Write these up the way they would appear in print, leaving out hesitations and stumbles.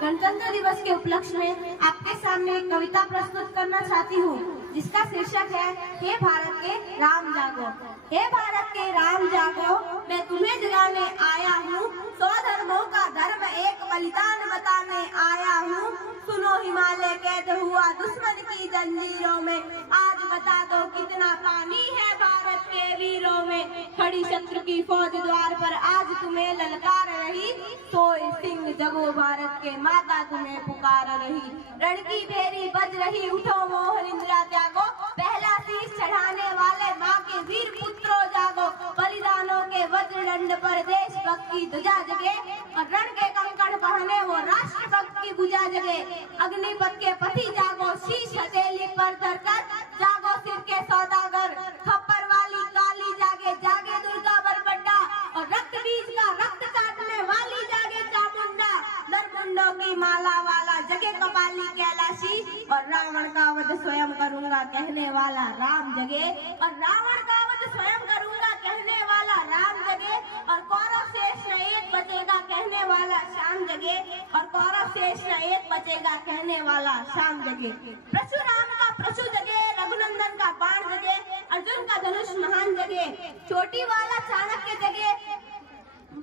गणतंत्र दिवस के उपलक्ष्य में आपके सामने एक कविता प्रस्तुत करना चाहती हूँ, जिसका शीर्षक है हे भारत के राम जागो। हे भारत के राम जागो, मैं तुम्हें जगाने आया हूँ, 100 धर्मों का धर्म एक बलिदान बताने आया हूँ। सुनो हिमालय कैद हुआ दुश्मन की जंजीरों में, आज बता दो कितना पानी है भारत के वीरों में। खड़ी शत्रु की फौज द्वार पर आज तुम्हें ललकार रही, सोए सिंह जगो भारत के माता तुम्हें पुकार रही। रण की भेरी बज रही, उठो मोहन इंदिरा त्यागो, पहला शीश चढ़ाने वाले माँ के वीर पुत्रों जागो। बलिदानों के वज्रदंड पर देशभक्त की ध्वजा जगे, और रण के कंकड़ पहने वो राष्ट्रभक्त की भुजा जगे। अग्निपथ के पति जागो, शीश हथेली पर धरकर जागो सिर के सौदागर। खप्पर वाली काली जागे, जागे दुर्गा बरबड्डा, और रक्त बीज का रक्त काटने वाली जागे चामुंडा। नरमुंडों की माला वाला जगे कपाली कैलाशी, और रावण का वध स्वयं करूंगा कहने वाला राम जगे। और रावण का वध स्वयं करूंगा कहने वाला राम जगे, और कौरव शेष न एक बचेगा कहने वाला शाम जगे। और कौरव शेष न एक बचेगा कहने वाला शाम जगे। परशुराम का परशु जगे, रघुनंदन का बाण जगे, अर्जुन का धनुष महान जगे। चोटी वाला चाणक्य जगे,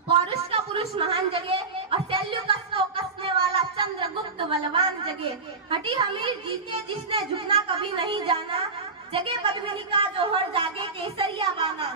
पौरुष का पुरुष महान जगे, और शैल्युकस को कसने वाला चंद्रगुप्त बलवान जगे। हटी हमीर जीते जिसने झुकना कभी नहीं जाना, जगे पद्मिनी का जोहर जागे केसरिया बाना।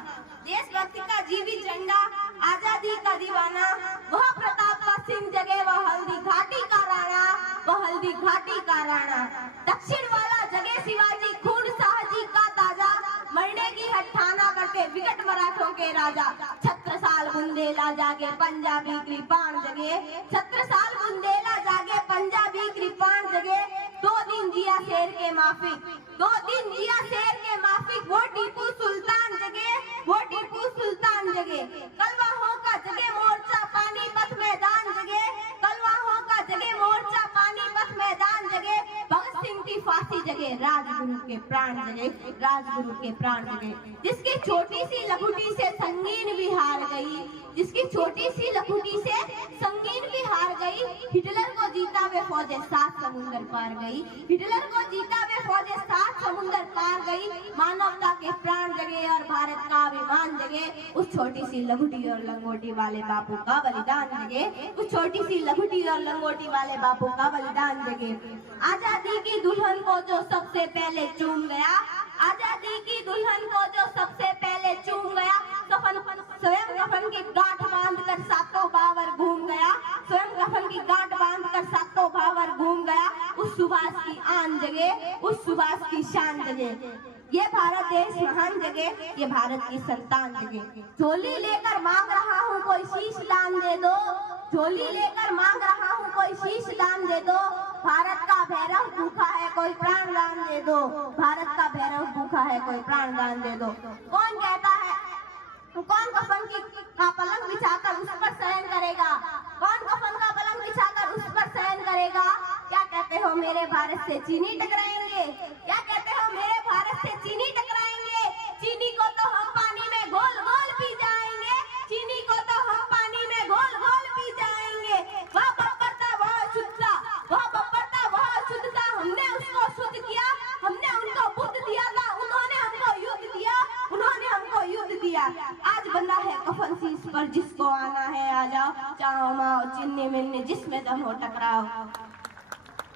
देशभक्ति का जीवित झंडा, आजादी का दीवाना, वह प्रताप का सिंह जगे, वह हल्दी घाटी का राणा, वह हल्दी घाटी का राणा। दक्षिण वाला जगे शिवाजी, खून शाहजी का ताजा, मरने की हठाना करते विकट मराठों के राजा। छत्रसाल बुंदेला जागे, पंजाबी कृपाण जगे, छत्रसाल बुंदेला जागे, पंजाबी कृपाण जगे। 2 दिन जिया शेर के माफिक, 2 दिन जिया शेर के माफिक, वो टीपू सुल्तान जगे, वो टीपू सुल्तान जगे। कलवाहों का जगे मोर्चा, पानीपत मैदान जगे, कलवाहों का जगे मोर्चा, पानीपत मैदान जगे। भगत सिंह की फांसी जगे, राजगुरु के प्राण जगे, राजगुरु के प्राण जगे। जिसकी छोटी सी लघुटी से संगीन भी हार गई, जिसकी छोटी सी लघुटी से संगीन भी हार गई। हिटलर को जीता वे फौजें 7 समुंदर पार गई, हिटलर को जीता वे फौजें 7 समुंदर पार गई। मानवता के प्राण जगे और भारत का अभिमान जगे, उस छोटी सी लघुटी और लंगोटी वाले बापू का बलिदान जगे, उस छोटी सी लघुटी और लंगोटी वाले बापू का बलिदान जगे। आजादी की दुल्हन को जो सबसे पहले चूम गया, आजादी की दुल्हन को जो सबसे पहले चूम गया, स्वयं कफन की गांठ बांधकर सातों बावर घूम गया, स्वयं कफन की गांठ बांधकर सातों बावर घूम गया। उस सुभाष की आन जगे, उस सुभाष की शान जगे। ये भारत देश महान जगे, ये भारत की संतान जगे। झोली लेकर मांग रहा हूँ कोई शीश दान दे दो, झोली लेकर मांग रहा हूँ कोई शीश दान दे दो। भारत का भैरव भूखा है कोई प्राण दान दे दो, भारत का भैरव भूखा है कोई प्राण दान दे दो। कौन कहता है, कौन कफन का पलंग बिछाकर उस पर शयन करेगा, कौन कफन का पलंग बिछाकर उस पर शयन करेगा। क्या कहते हो मेरे भारत से चीनी टकराएंगे, क्या कहते हो मेरे भारत से चीनी टकराएंगे। चीनी को तो हम पानी में घोल घोल पी जाएंगे, चीनी को तो हम पानी में घोल घोल पी जाएंगे। वह बब्बरता वह शुद्धता, वह बब्बरता वह शुद्धता, हमने उसको शुद्ध किया, हमने उनको बुद्ध दिया था, उन्होंने हमको युद्ध दिया, उन्होंने हमको युद्ध दिया। आज बंधा है कफन शीश पर, जिसको आना है आ जाओ, चाहो माओ चिन्नी मिन्नी जिसमें दम हो टकराओ।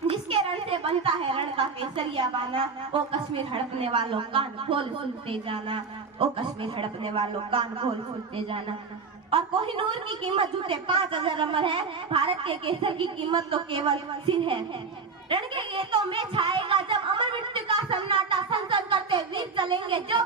जिसके रण से बनता है रण का केसरिया बाना, ओ कश्मीर हड़पने वालों कान खोल सुनते जाना, ओ कश्मीर हड़पने वालों कान खोल सुनते जाना। और कोहिनूर की कीमत जूते 5000 अमर है, भारत के केसर की कीमत तो केवल सिर है। रण के खेतों में छाएगा जब अमर मृत्यु का सन्नाटा, संसन करते वीर चलेंगे जो